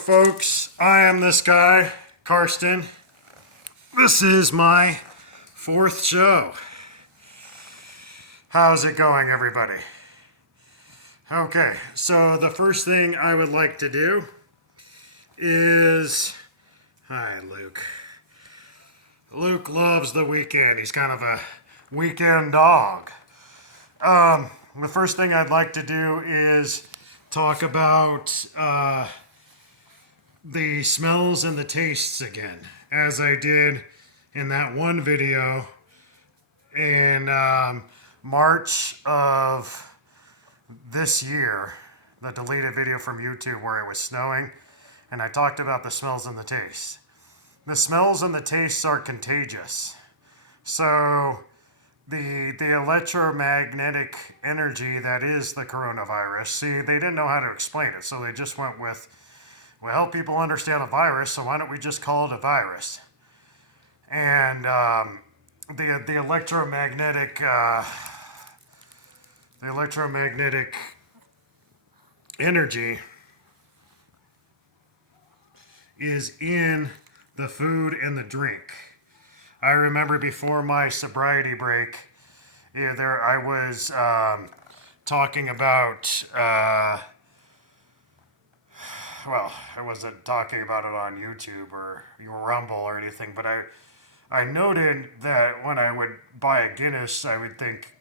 folks. I am this guy, Karsten. This is my fourth show. How's it going, everybody? Okay, so the first thing I would like to do is... Hi, Luke. Luke loves the weekend. He's kind of a weekend dog. The first thing I'd like to do is talk about the smells and the tastes again, as I did in that one video in March of this year, the deleted video from YouTube where it was snowing, and I talked about the smells and the tastes. The smells and the tastes are contagious. So the electromagnetic energy that is the coronavirus, see, they didn't know how to explain it, so they just went with, well, help people understand a virus, so why don't we just call it a virus? And the electromagnetic energy is in the food and the drink. I remember before my sobriety break, I was talking about, well, I wasn't talking about it on YouTube or Rumble or anything, but I noted that when I would buy a Guinness, I would think,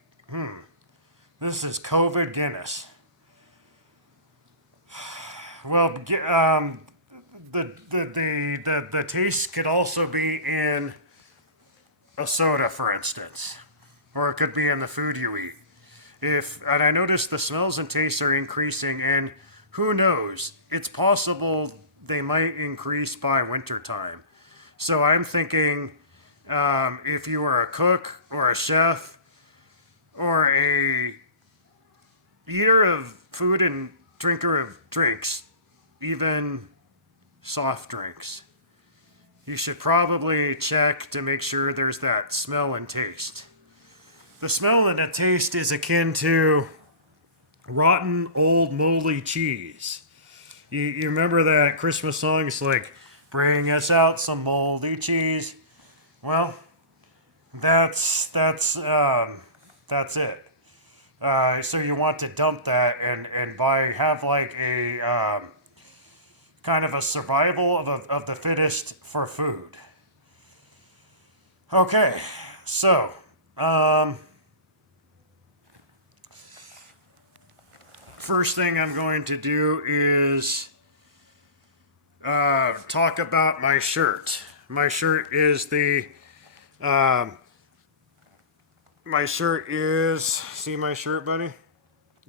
this is COVID Guinness. Well, the taste could also be in a soda, for instance, or it could be in the food you eat. And I noticed the smells and tastes are increasing, and who knows, it's possible they might increase by wintertime. So I'm thinking, if you are a cook or a chef or a eater of food and drinker of drinks, even soft drinks, you should probably check to make sure there's that smell and taste. The smell and the taste is akin to rotten old moldy cheese. You remember that Christmas song? It's like, bring us out some moldy cheese. Well, that's it. So you want to dump that and have like a kind of a survival of the fittest for food. Okay, so first thing I'm going to do is talk about my shirt. My shirt is see my shirt, buddy?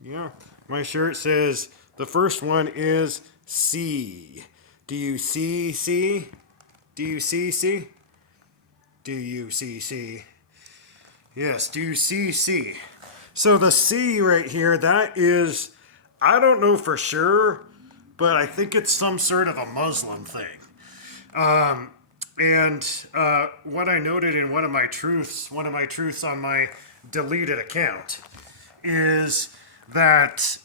Yeah. My shirt says, the first one is C. Do you see C? Do you see C? Do you see C? Yes, do you see C? So the C right here, that is, I don't know for sure, but I think it's some sort of a Muslim thing. And what I noted in one of my truths on my deleted account is that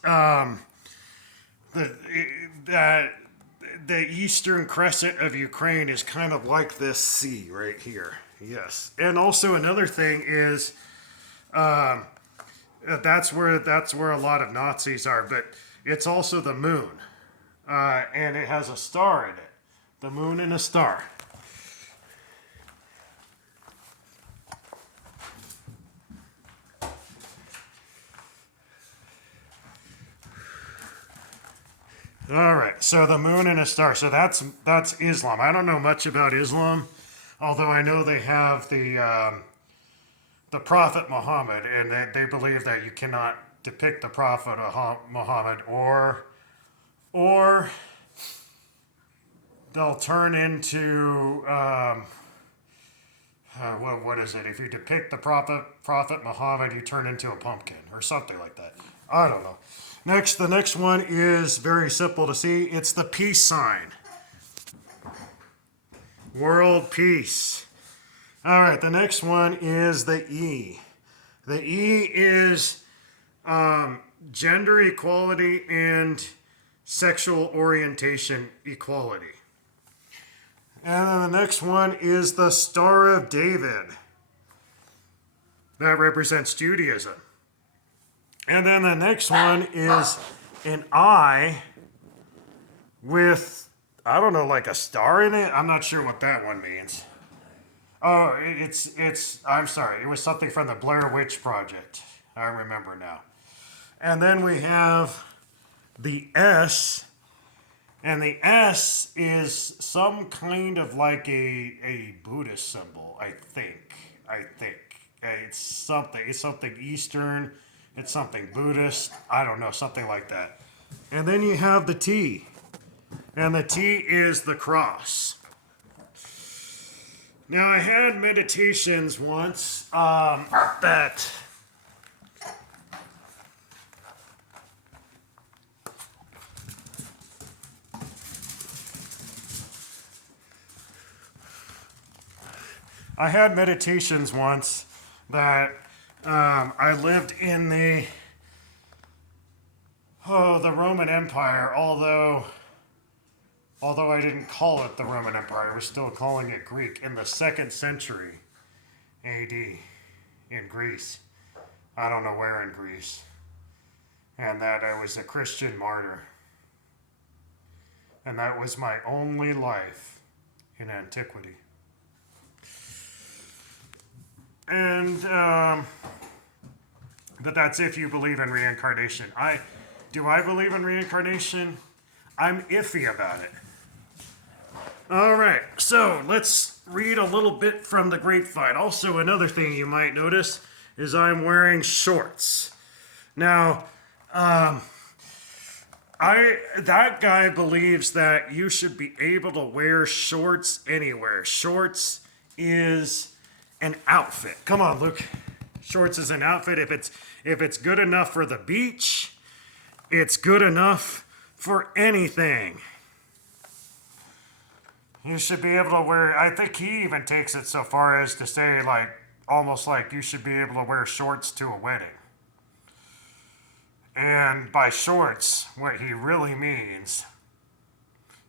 the eastern crescent of Ukraine is kind of like this C right here. Yes. And also another thing is that's where a lot of Nazis are, but it's also the moon. And it has a star in it. The moon and a star. All right, so the moon and a star. So that's Islam. I don't know much about Islam, although I know they have the Prophet Muhammad, and they believe that you cannot depict the Prophet Muhammad, or they'll turn into what is it? If you depict the Prophet Muhammad, you turn into a pumpkin or something like that. I don't know. The next one is very simple to see. It's the peace sign. World peace. All right, the next one is the E. The E is gender equality and sexual orientation equality. And then the next one is the Star of David. That represents Judaism. And then the next one is an eye with, I don't know, like a star in it. I'm not sure what that one means. Oh, I'm sorry. It was something from the Blair Witch Project. I remember now. And then we have the S. And the S is some kind of like a Buddhist symbol, I think. It's something Eastern. It's something Buddhist. I don't know, something like that. And then you have the T. And the T is the cross. Now, I had meditations once that I lived in the Roman Empire, although I didn't call it the Roman Empire, I was still calling it Greek, in the 2nd century AD in Greece. I don't know where in Greece. And that I was a Christian martyr. And that was my only life in antiquity. And, but that's if you believe in reincarnation. Do I believe in reincarnation? I'm iffy about it. All right, so let's read a little bit from the grapevine. Also, another thing you might notice is I'm wearing shorts. Now, that guy believes that you should be able to wear shorts anywhere. Shorts is an outfit. Come on, Luke. Shorts is an outfit. If it's good enough for the beach, it's good enough for anything. You should be able to wear, I think he even takes it so far as to say, like, almost like you should be able to wear shorts to a wedding. And by shorts, what he really means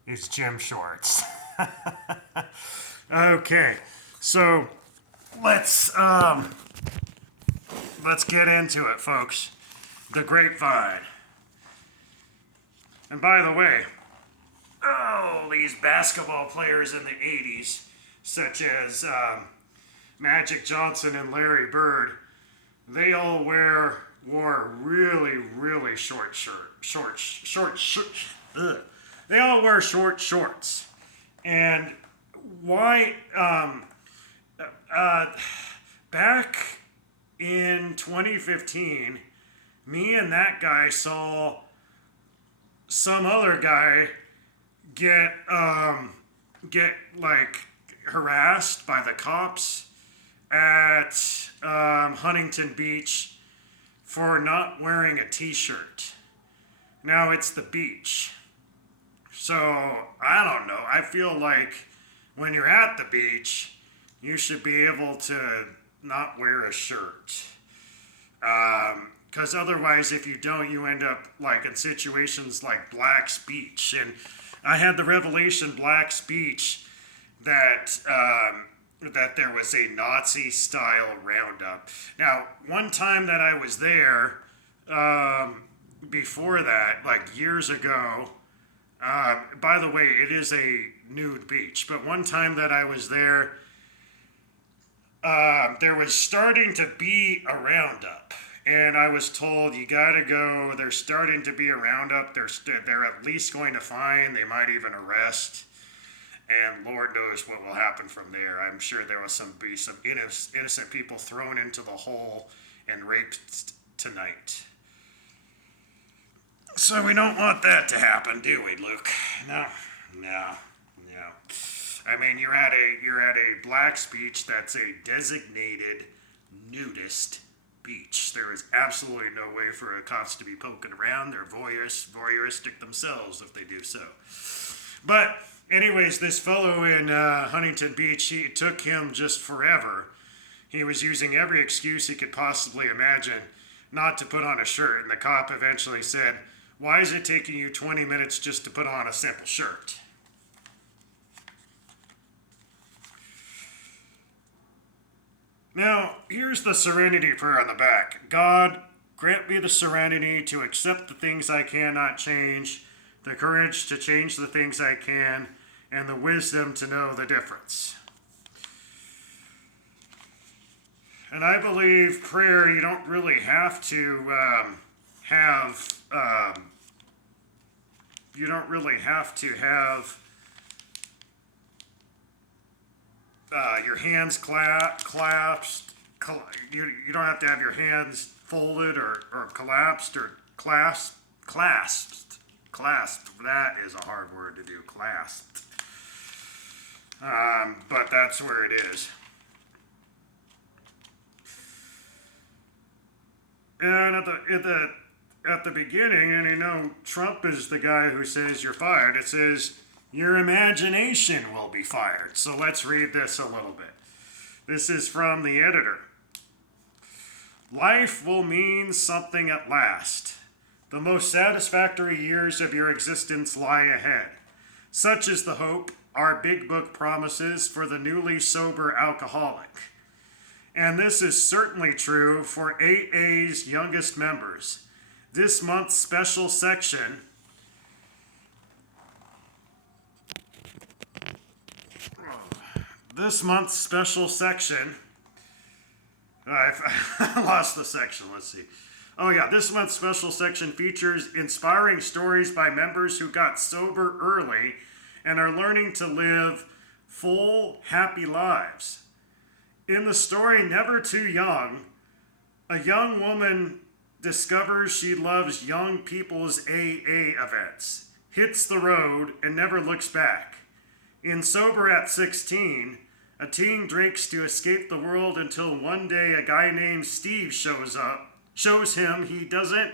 is gym shorts. Okay, so let's get into it, folks. The grapevine. And by the way, these basketball players in the 80s, such as Magic Johnson and Larry Bird, they all wore really, really short shorts. They all wear short shorts. And why, back in 2015, me and that guy saw some other guy get like harassed by the cops at Huntington Beach for not wearing a t-shirt. Now it's the beach. So, I don't know. I feel like when you're at the beach, you should be able to not wear a shirt. Because otherwise, if you don't, you end up like in situations like Black's Beach. And I had the revelation Black's Beach that there was a Nazi-style roundup. Now, one time that I was there, before that, like years ago, by the way, it is a nude beach, but one time that I was there, there was starting to be a roundup. And I was told, you gotta go, there's starting to be a roundup, they're at least going to fine, they might even arrest. And Lord knows what will happen from there. I'm sure there will be some innocent people thrown into the hole and raped tonight. So we don't want that to happen, do we, Luke? No. I mean, you're at a Black's Beach that's a designated nudist beach. There is absolutely no way for cops to be poking around. They're voyeuristic themselves if they do so. But anyways, this fellow in Huntington Beach, it took him just forever. He was using every excuse he could possibly imagine not to put on a shirt, and the cop eventually said, Why is it taking you 20 minutes just to put on a simple shirt? Now, here's the serenity prayer on the back. God, grant me the serenity to accept the things I cannot change, the courage to change the things I can, and the wisdom to know the difference. And I believe prayer, you don't really have to have your hands clasped. You don't have to have your hands folded or collapsed or clasped. That is a hard word to do, clasped. But that's where it is. And at the beginning, and you know, Trump is the guy who says you're fired. It says your imagination will be fired. So let's read this a little bit. This is from the editor. Life will mean something at last. The most satisfactory years of your existence lie ahead. Such is the hope our big book promises for the newly sober alcoholic. And this is certainly true for AA's youngest members. This month's special section I lost the section, let's see. Oh yeah, this month's special section features inspiring stories by members who got sober early and are learning to live full, happy lives. In the story Never Too Young, a young woman discovers she loves young people's AA events, hits the road, and never looks back. In Sober at 16, a teen drinks to escape the world until one day a guy named Steve shows him he doesn't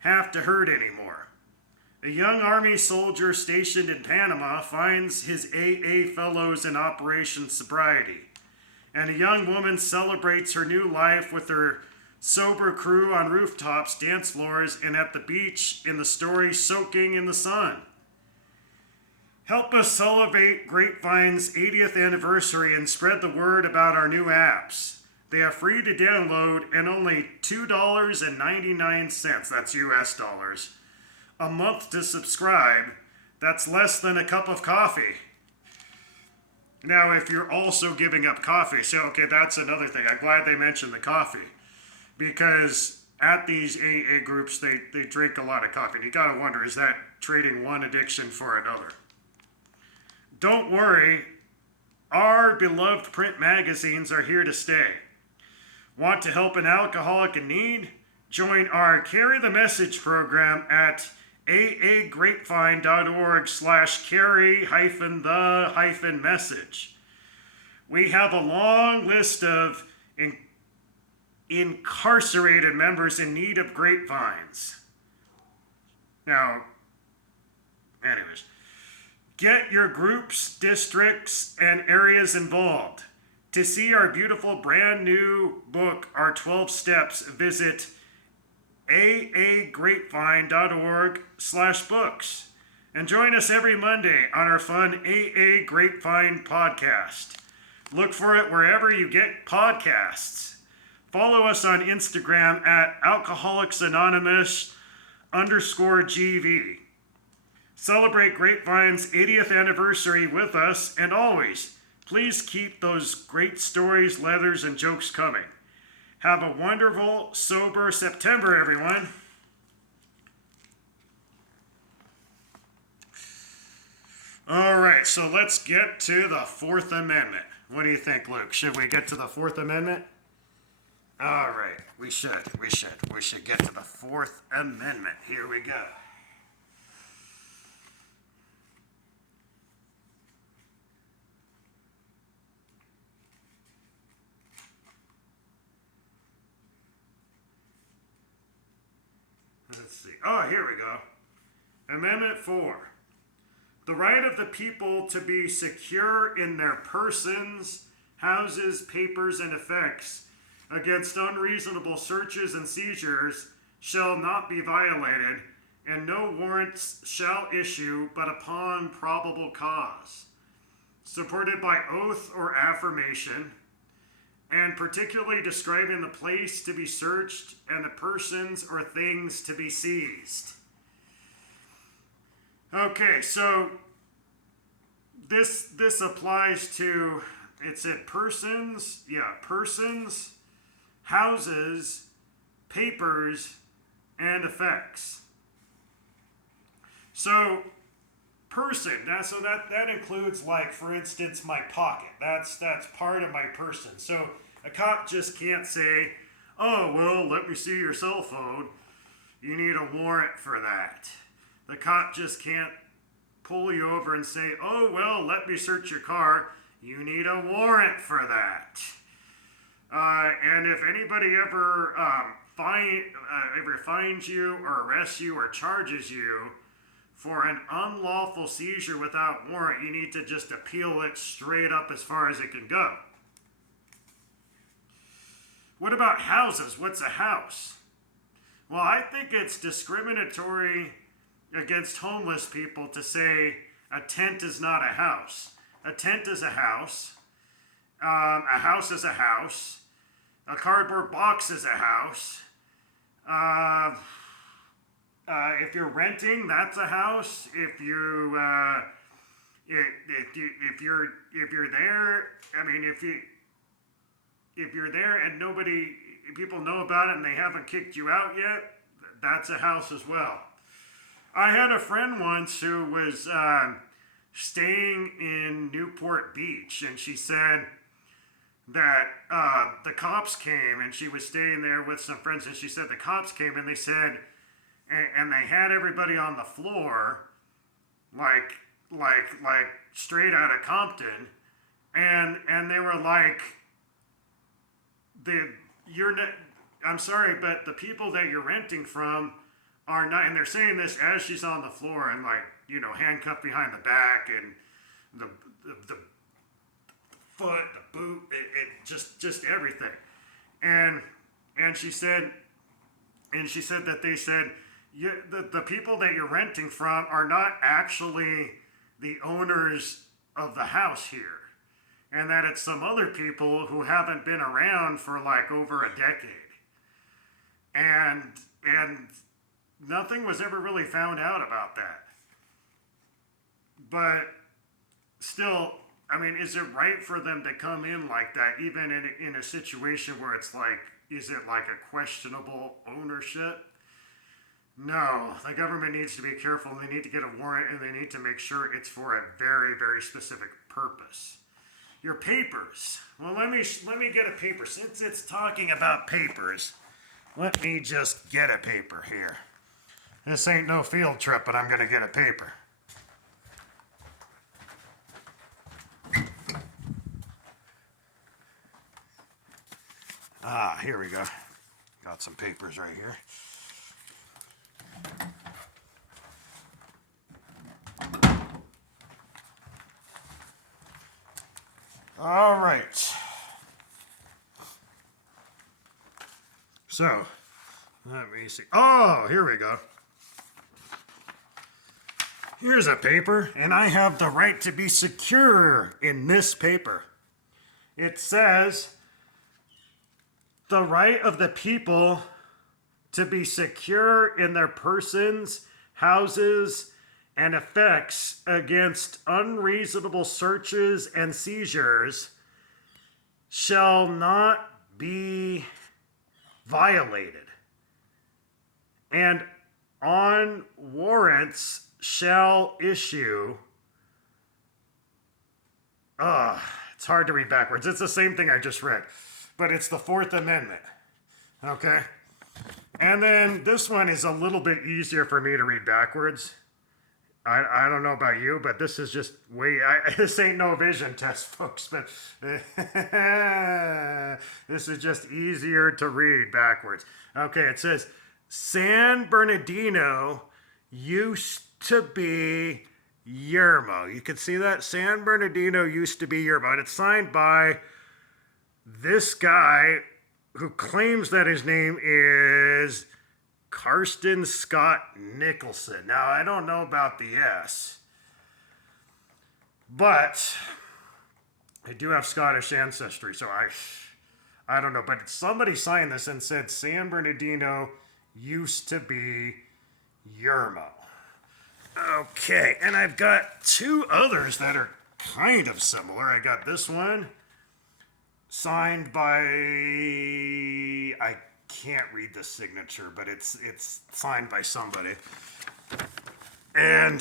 have to hurt anymore. A young Army soldier stationed in Panama finds his AA fellows in Operation Sobriety. And a young woman celebrates her new life with her sober crew on rooftops, dance floors, and at the beach in the story Soaking in the Sun. Help us celebrate Grapevine's 80th anniversary and spread the word about our new apps. They are free to download and only $2.99, that's US dollars, a month to subscribe. That's less than a cup of coffee. Now, if you're also giving up coffee, so okay, that's another thing. I'm glad they mentioned the coffee, because at these AA groups, they drink a lot of coffee. And you gotta wonder, is that trading one addiction for another? Don't worry, our beloved print magazines are here to stay. Want to help an alcoholic in need? Join our Carry the Message program at aagrapevine.org/carry-the-message. We have a long list of incarcerated members in need of grapevines. Now, anyways, get your groups, districts, and areas involved. To see our beautiful brand new book, Our 12 Steps, visit aagrapevine.org/books. And join us every Monday on our fun AA Grapevine podcast. Look for it wherever you get podcasts. Follow us on Instagram at alcoholicsanonymous_GV. Celebrate Grapevine's 80th anniversary with us, and always, please keep those great stories, letters, and jokes coming. Have a wonderful, sober September, everyone. All right, so let's get to the Fourth Amendment. What do you think, Luke? Should we get to the Fourth Amendment? All right, we should get to the Fourth Amendment. Here we go. Let's see. Oh, here we go. Amendment 4. The right of the people to be secure in their persons, houses, papers, and effects against unreasonable searches and seizures shall not be violated, and no warrants shall issue but upon probable cause, supported by oath or affirmation, and particularly describing the place to be searched and the persons or things to be seized. Okay, so this applies to, it said persons, houses, papers, and effects. So person, that includes, like, for instance, my pocket. That's part of my person. So a cop just can't say, oh, well, let me see your cell phone. You need a warrant for that. The cop just can't pull you over and say, oh, well, let me search your car. You need a warrant for that. And if anybody ever finds you or arrests you or charges you for an unlawful seizure without warrant, you need to just appeal it straight up as far as it can go. What about houses? What's a house? Well, I think it's discriminatory against homeless people to say a tent is not a house. A tent is a house. A house is a house. A cardboard box is a house. If you're renting, that's a house. If you're there, I mean, if you're there and people know about it and they haven't kicked you out yet, that's a house as well. I had a friend once who was staying in Newport Beach, and she said that the cops came, and she was staying there with some friends, and she said the cops came and they said, and they had everybody on the floor, like straight out of Compton, and they were like, I'm sorry, but the people that you're renting from are not, and they're saying this as she's on the floor and, like, you know, handcuffed behind the back and the foot, the boot, it just everything. And she said that they said, the people that you're renting from are not actually the owners of the house here. And that it's some other people who haven't been around for like over a decade. And nothing was ever really found out about that. But still, I mean, is it right for them to come in like that, even in a situation where it's like, is it like a questionable ownership? No, the government needs to be careful. They need to get a warrant, and they need to make sure it's for a very, very specific purpose. Your papers. Well, let me get a paper. Since it's talking about papers, let me just get a paper here. This ain't no field trip, but I'm going to get a paper. Here we go. Got some papers right here. All right. So, let me see. Oh, here we go. Here's a paper, and I have the right to be secure in this paper. It says, the right of the people to be secure in their persons, houses, and effects against unreasonable searches and seizures shall not be violated, and on warrants shall issue. It's hard to read backwards. It's the same thing I just read, but it's the Fourth Amendment. Okay? And then this one is a little bit easier for me to read backwards. I don't know about you, but this is just this ain't no vision test, folks, but this is just easier to read backwards. Okay, it says, San Bernardino used to be Yermo. You can see that? San Bernardino used to be Yermo. And it's signed by this guy who claims that his name is Karsten Scott Nicholson. Now, I don't know about the S, but I do have Scottish ancestry, so I don't know. But somebody signed this and said San Bernardino used to be Yermo. Okay, and I've got two others that are kind of similar. I got this one signed by, I can't read the signature, but it's signed by somebody. And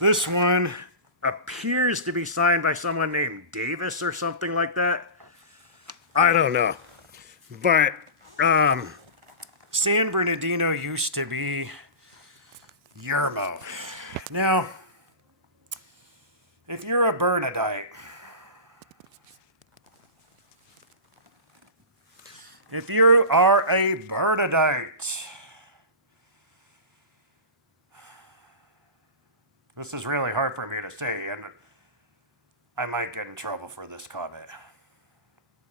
this one appears to be signed by someone named Davis or something like that. I don't know. But San Bernardino used to be Yermo. Now, if you're a Bernadite, this is really hard for me to say, and I might get in trouble for this comment,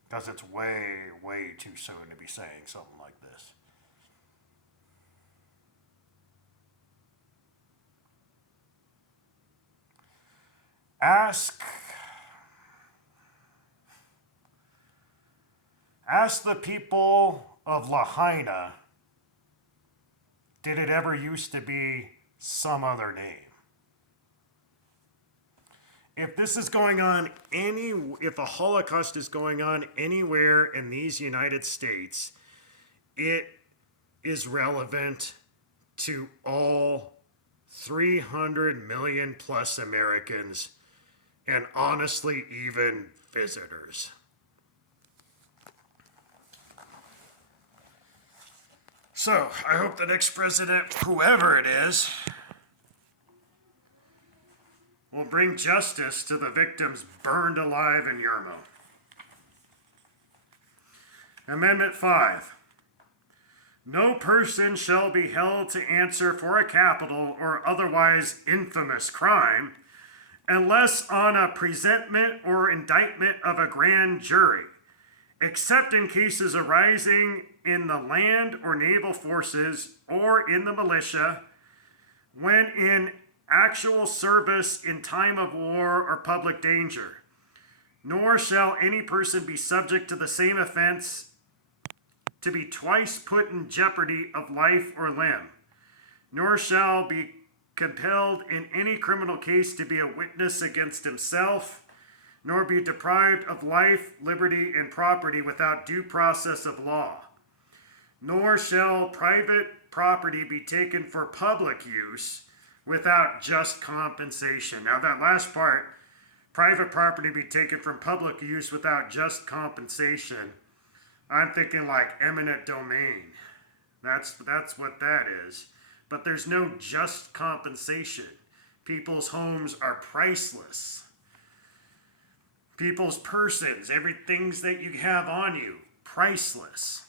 because it's way, way too soon to be saying something like this. Ask the people of Lahaina, did it ever used to be some other name? If this is going on if a Holocaust is going on anywhere in these United States, it is relevant to all 300 million plus Americans, and honestly, even visitors. So, I hope the next president, whoever it is, will bring justice to the victims burned alive in Yermo. Amendment 5. No person shall be held to answer for a capital or otherwise infamous crime unless on a presentment or indictment of a grand jury, except in cases arising in the land or naval forces or in the militia, when in actual service in time of war or public danger. Nor shall any person be subject to the same offense to be twice put in jeopardy of life or limb, nor shall be compelled in any criminal case to be a witness against himself, nor be deprived of life, liberty, and property without due process of law. Nor shall private property be taken for public use without just compensation. Now that last part, private property be taken from public use without just compensation, I'm thinking like eminent domain. That's what that is. But there's no just compensation. People's homes are priceless. People's persons, everything that you have on you, priceless.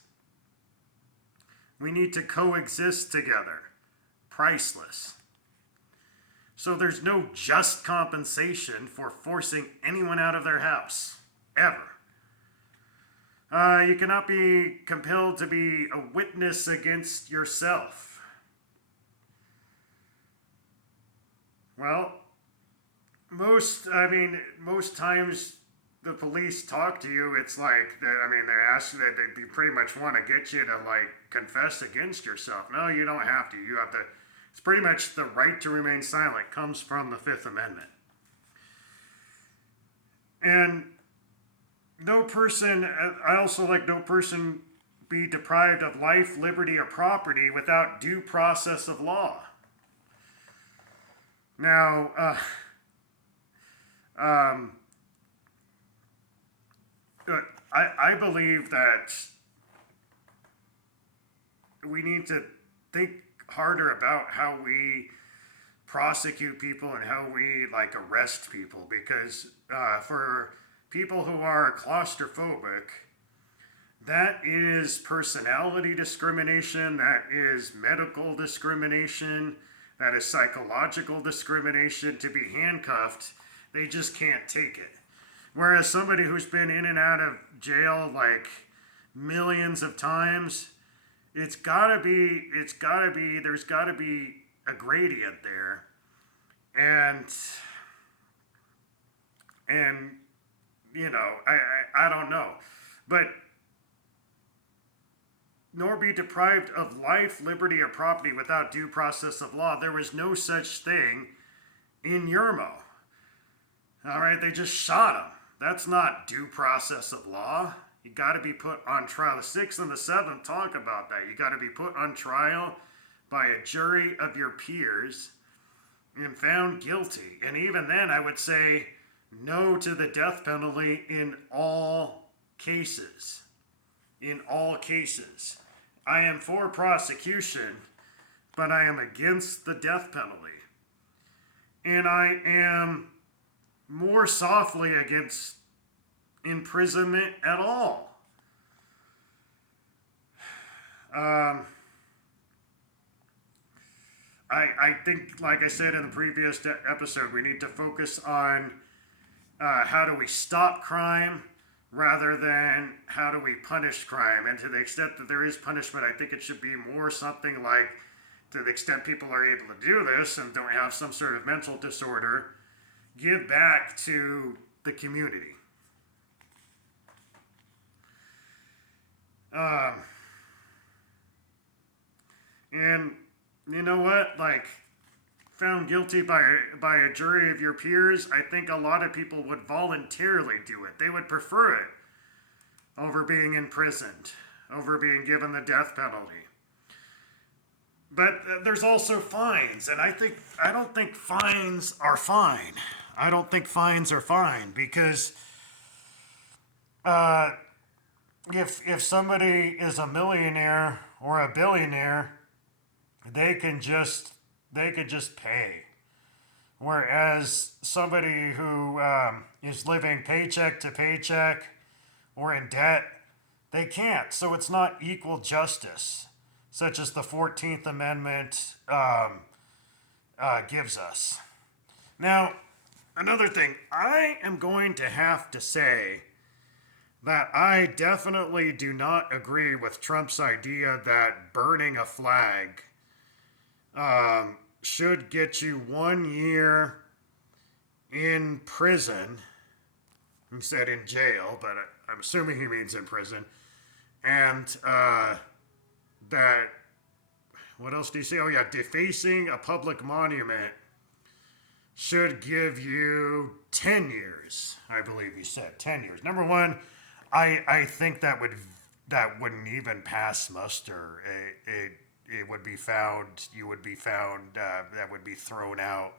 We need to coexist together. Priceless. So there's no just compensation for forcing anyone out of their house, ever. You cannot be compelled to be a witness against yourself. Well, most times the police talk to you, it's like, they ask you that they pretty much want to get you to confess against yourself. No, you don't have to. You have to. It's pretty much the right to remain silent comes from the Fifth Amendment. And no person be deprived of life, liberty, or property without due process of law. Now, I believe that we need to think harder about how we prosecute people and how we arrest people, because for people who are claustrophobic, that is personality discrimination, that is medical discrimination, that is psychological discrimination. To be handcuffed, they just can't take it. Whereas somebody who's been in and out of jail millions of times, there's gotta be a gradient there. And, and, I don't know. But, nor be deprived of life, liberty, or property without due process of law. There was no such thing in Yermo. All right, they just shot him. That's not due process of law. You got to be put on trial. The 6th and the 7th talk about that. You got to be put on trial by a jury of your peers and found guilty. And even then, I would say no to the death penalty in all cases. In all cases. I am for prosecution, but I am against the death penalty. And I am more softly against imprisonment at all. I think, like I said in the previous episode, we need to focus on how do we stop crime rather than how do we punish crime. And to the extent that there is punishment, I think it should be more something like, to the extent people are able to do this and don't have some sort of mental disorder, give back to the community. And you know what? Like, found guilty by a jury of your peers, I think a lot of people would voluntarily do it. They would prefer it over being imprisoned, over being given the death penalty. But there's also fines, and I don't think fines are fine. I don't think fines are fine because if somebody is a millionaire or a billionaire, they could just pay. Whereas somebody who is living paycheck to paycheck or in debt, they can't. So it's not equal justice, such as the 14th Amendment gives us. Now, another thing, I am going to have to say that I definitely do not agree with Trump's idea that burning a flag should get you 1 year in prison. He said in jail, but I'm assuming he means in prison. And that, what else do you say? Oh yeah, defacing a public monument should give you 10 years. I believe he said 10 years. Number one, I think that wouldn't even pass muster. It would be found, you would be found, that would be thrown out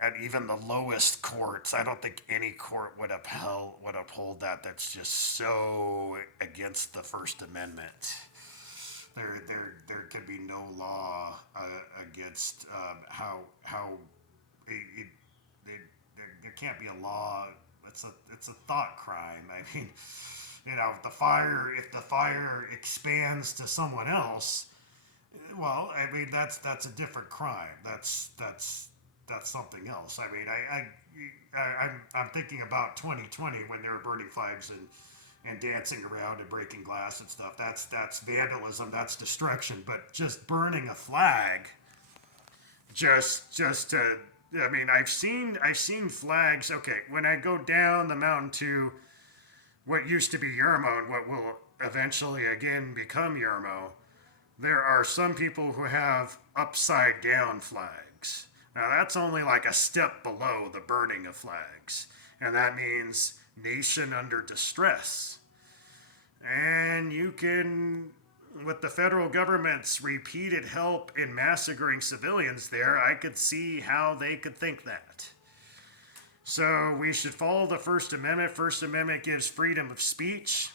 at even the lowest courts. I don't think any court would uphold that. That's just so against the First Amendment. There could be no law against how there can't be a law. It's a thought crime. I mean, if the fire expands to someone else, well, I mean that's a different crime. That's something else. I mean, I'm thinking about 2020 when they were burning flags and dancing around and breaking glass and stuff. That's vandalism. That's destruction. But just burning a flag, I mean, I've seen flags. Okay, when I go down the mountain to what used to be Yermo and what will eventually again become Yermo, there are some people who have upside down flags. Now that's only like a step below the burning of flags, and that means nation under distress. And you can, with the federal government's repeated help in massacring civilians there, I could see how they could think that. So we should follow the First Amendment. First Amendment gives freedom of speech.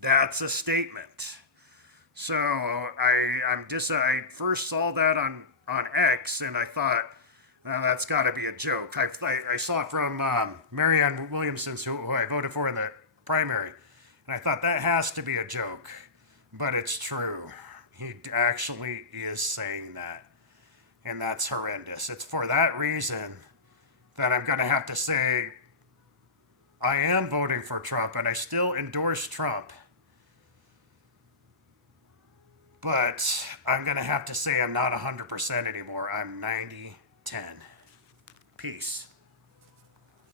That's a statement. So I first saw that on X, and I thought, that's got to be a joke. I saw it from Marianne Williamson, who I voted for in the primary, and I thought that has to be a joke, but it's true. He actually is saying that, and that's horrendous. It's for that reason that I'm going to have to say I am voting for Trump, and I still endorse Trump. But I'm going to have to say I'm not 100% anymore. I'm 90-10. Peace.